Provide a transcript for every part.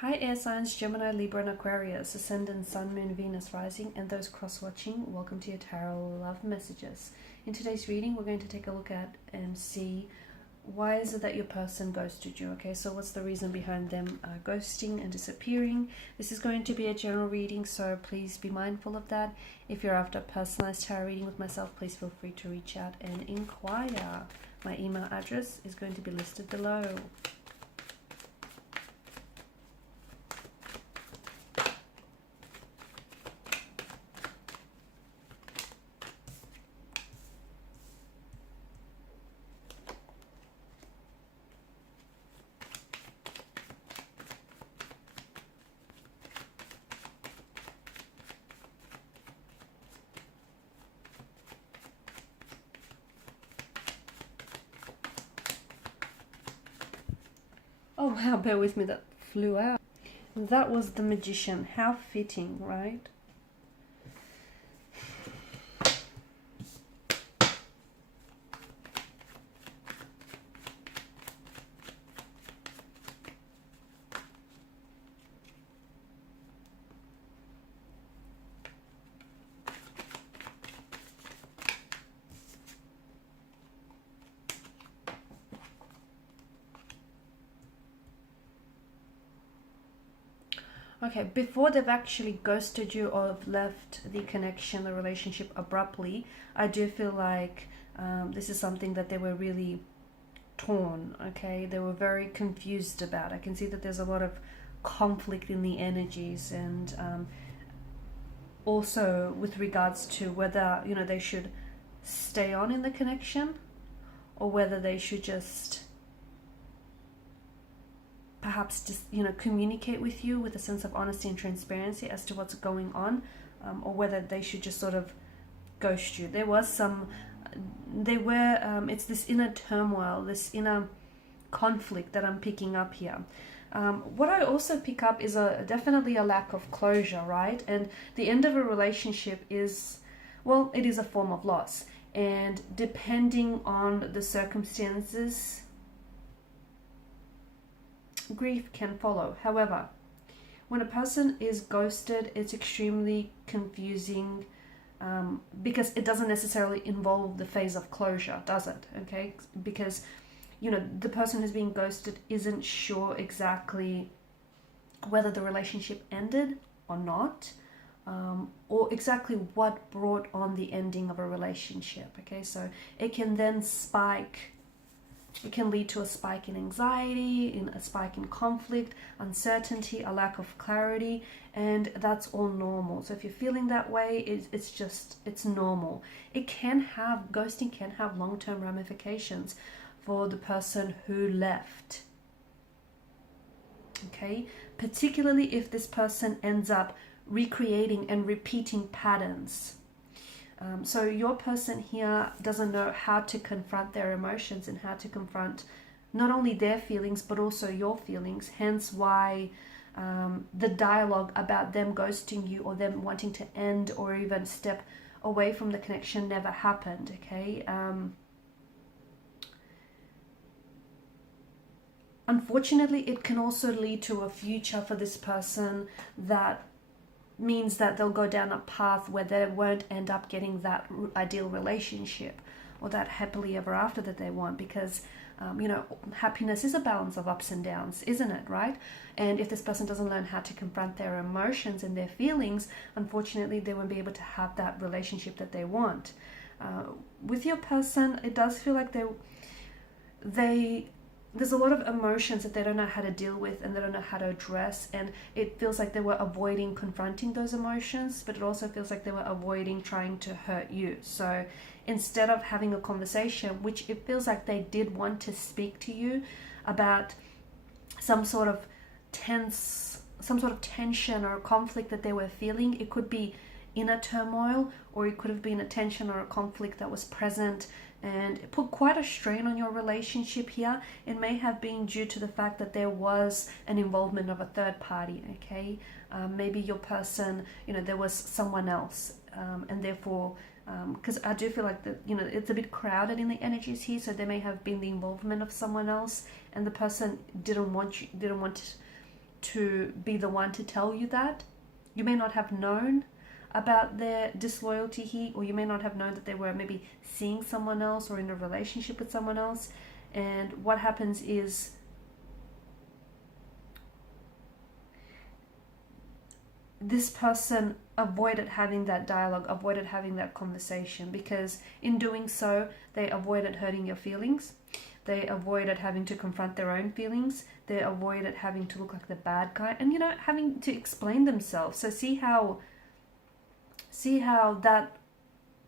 Hi air signs, Gemini, Libra and Aquarius, Ascendant, Sun, Moon, Venus, Rising, and those cross-watching, welcome to your Tarot Love Messages. In today's reading, we're going to take a look at and see why is it that your person ghosted you, okay? So what's the reason behind them ghosting and disappearing? This is going to be a general reading, so please be mindful of that. If you're after a personalized tarot reading with myself, please feel free to reach out and inquire. My email address is going to be listed below. Oh wow, bear with me, that flew out. That was the Magician. How fitting, right? Okay, before they've actually ghosted you or have left the connection, the relationship abruptly, I do feel like this is something that they were really torn, okay? They were very confused about. I can see that there's a lot of conflict in the energies, and also with regards to whether, you know, they should stay on in the connection or whether they should just perhaps just, you know, communicate with you with a sense of honesty and transparency as to what's going on, or whether they should just sort of ghost you. There was some, it's this inner turmoil, this inner conflict that I'm picking up here. What I also pick up is definitely a lack of closure, right? And the end of a relationship is, well, it is a form of loss. And depending on the circumstances, grief can follow. However, when a person is ghosted, it's extremely confusing because it doesn't necessarily involve the phase of closure, does it? Okay, because, you know, the person who's being ghosted isn't sure exactly whether the relationship ended or not, or exactly what brought on the ending of a relationship. Okay, so it can then spike. It can lead to a spike in anxiety, a spike in conflict, uncertainty, a lack of clarity, and that's all normal. So if you're feeling that way, it's normal. Ghosting can have long-term ramifications for the person who left. Okay, particularly if this person ends up recreating and repeating patterns. So your person here doesn't know how to confront their emotions and how to confront not only their feelings but also your feelings, hence why the dialogue about them ghosting you or them wanting to end or even step away from the connection never happened, okay? Unfortunately, it can also lead to a future for this person that means that they'll go down a path where they won't end up getting that ideal relationship or that happily ever after that they want, because you know, happiness is a balance of ups and downs, isn't it, right? And if this person doesn't learn how to confront their emotions and their feelings, unfortunately they won't be able to have that relationship that they want. With your person, it does feel like there's a lot of emotions that they don't know how to deal with and they don't know how to address, and it feels like they were avoiding confronting those emotions, but it also feels like they were avoiding trying to hurt you. So instead of having a conversation, which it feels like they did want to speak to you about some sort of tension or conflict that they were feeling, it could be inner turmoil, or it could have been a tension or a conflict that was present and it put quite a strain on your relationship here. It may have been due to the fact that there was an involvement of a third party, okay? Maybe your person, you know, there was someone else, and therefore, because I do feel like that, you know, it's a bit crowded in the energies here, so there may have been the involvement of someone else, and the person didn't want to be the one to tell you that. You may not have known about their disloyalty here, or you may not have known that they were maybe seeing someone else or in a relationship with someone else. And what happens is this person avoided having that dialogue, avoided having that conversation, because in doing so, they avoided hurting your feelings. They avoided having to confront their own feelings. They avoided having to look like the bad guy and, you know, having to explain themselves. So see how that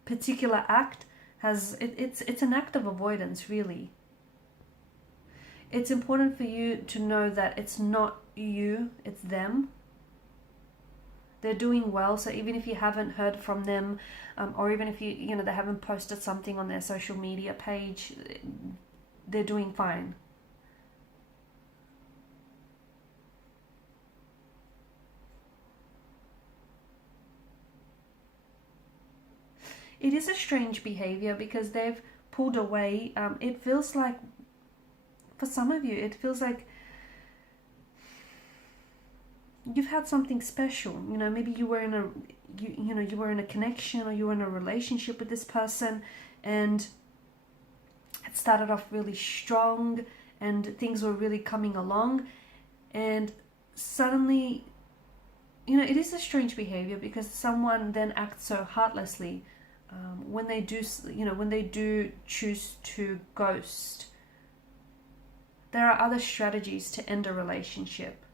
particular act has, it's an act of avoidance, really. It's important for you to know that it's not you, it's them. They're doing well, so even if you haven't heard from them, or even if you know, they haven't posted something on their social media page, they're doing fine. It is a strange behavior because they've pulled away. It feels like, for some of you, it feels like you've had something special. You know, maybe you were in a you were in a connection, or you were in a relationship with this person, and it started off really strong and things were really coming along, and suddenly, you know, it is a strange behavior because someone then acts so heartlessly when they do, you know, when they do choose to ghost. There are other strategies to end a relationship.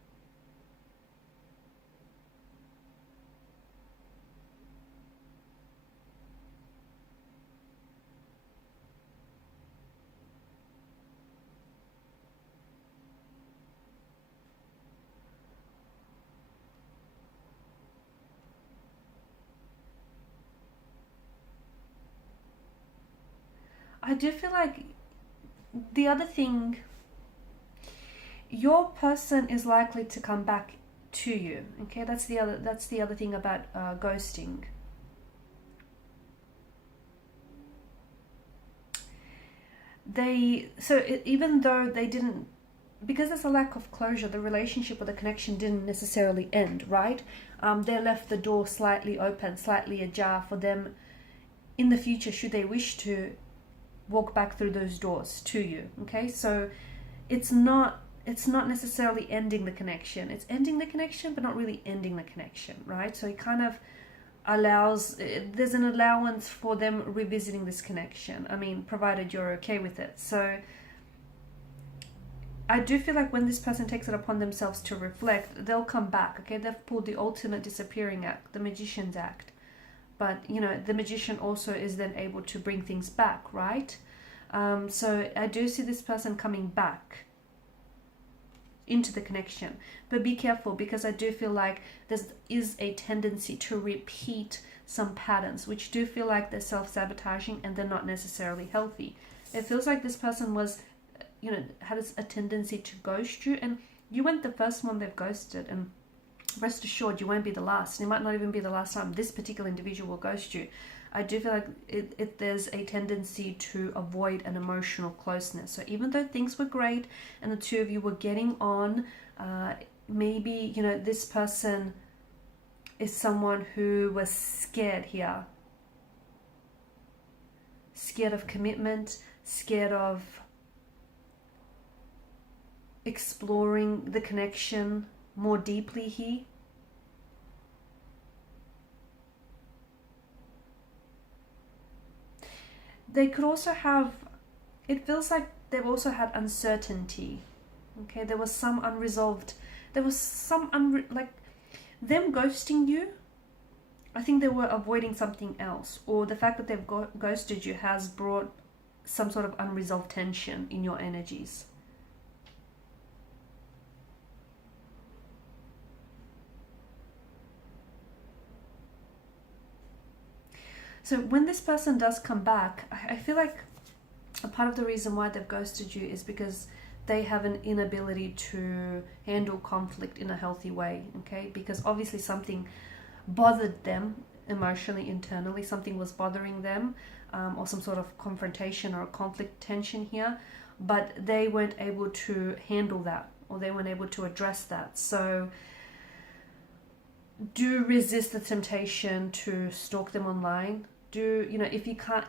I do feel like the other thing, your person is likely to come back to you. Okay, that's the other thing about ghosting. Even though they didn't, because there's a lack of closure, the relationship or the connection didn't necessarily end, right? They left the door slightly open, slightly ajar for them in the future, should they wish to walk back through those doors to you. Okay, so it's not necessarily ending the connection. It's ending the connection, but not really ending the connection, right? So it kind of allows, there's an allowance for them revisiting this connection. I mean, provided you're okay with it. So I do feel like when this person takes it upon themselves to reflect, they'll come back. Okay, they've pulled the ultimate disappearing act, the magician's act. But, you know, the magician also is then able to bring things back, right? So I do see this person coming back into the connection. But be careful, because I do feel like there is a tendency to repeat some patterns, which do feel like they're self-sabotaging and they're not necessarily healthy. It feels like this person was, you know, had a tendency to ghost you, and you weren't the first one they've ghosted, and rest assured you won't be the last. It might not even be the last time this particular individual will ghost you. I do feel like there's a tendency to avoid an emotional closeness. So even though things were great and the two of you were getting on, maybe, you know, this person is someone who was scared here. Scared of commitment, scared of exploring the connection more deeply here. They could also have, it feels like they've also had uncertainty. Okay, there was some unresolved, like them ghosting you, I think they were avoiding something else, or the fact that they've ghosted you has brought some sort of unresolved tension in your energies. So when this person does come back, I feel like a part of the reason why they've ghosted you is because they have an inability to handle conflict in a healthy way, okay? Because obviously something bothered them emotionally, internally, something was bothering them, or some sort of confrontation or conflict tension here, but they weren't able to handle that, or they weren't able to address that. So do resist the temptation to stalk them online. Do, you know, if you can't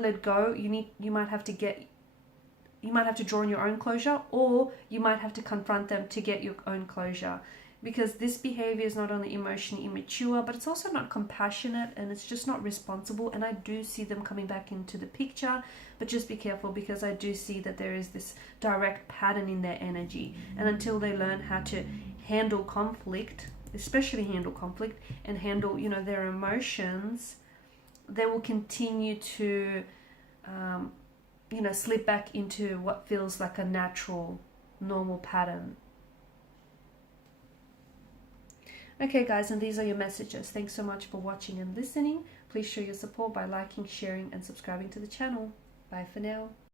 let go, you might have to draw on your own closure, or you might have to confront them to get your own closure. Because this behavior is not only emotionally immature, but it's also not compassionate, and it's just not responsible. And I do see them coming back into the picture, but just be careful, because I do see that there is this direct pattern in their energy. And until they learn how to handle conflict, especially handle conflict and handle, you know, their emotions, they will continue to, you know, slip back into what feels like a natural, normal pattern. Okay guys, and these are your messages. Thanks so much for watching and listening. Please show your support by liking, sharing and subscribing to the channel. Bye for now.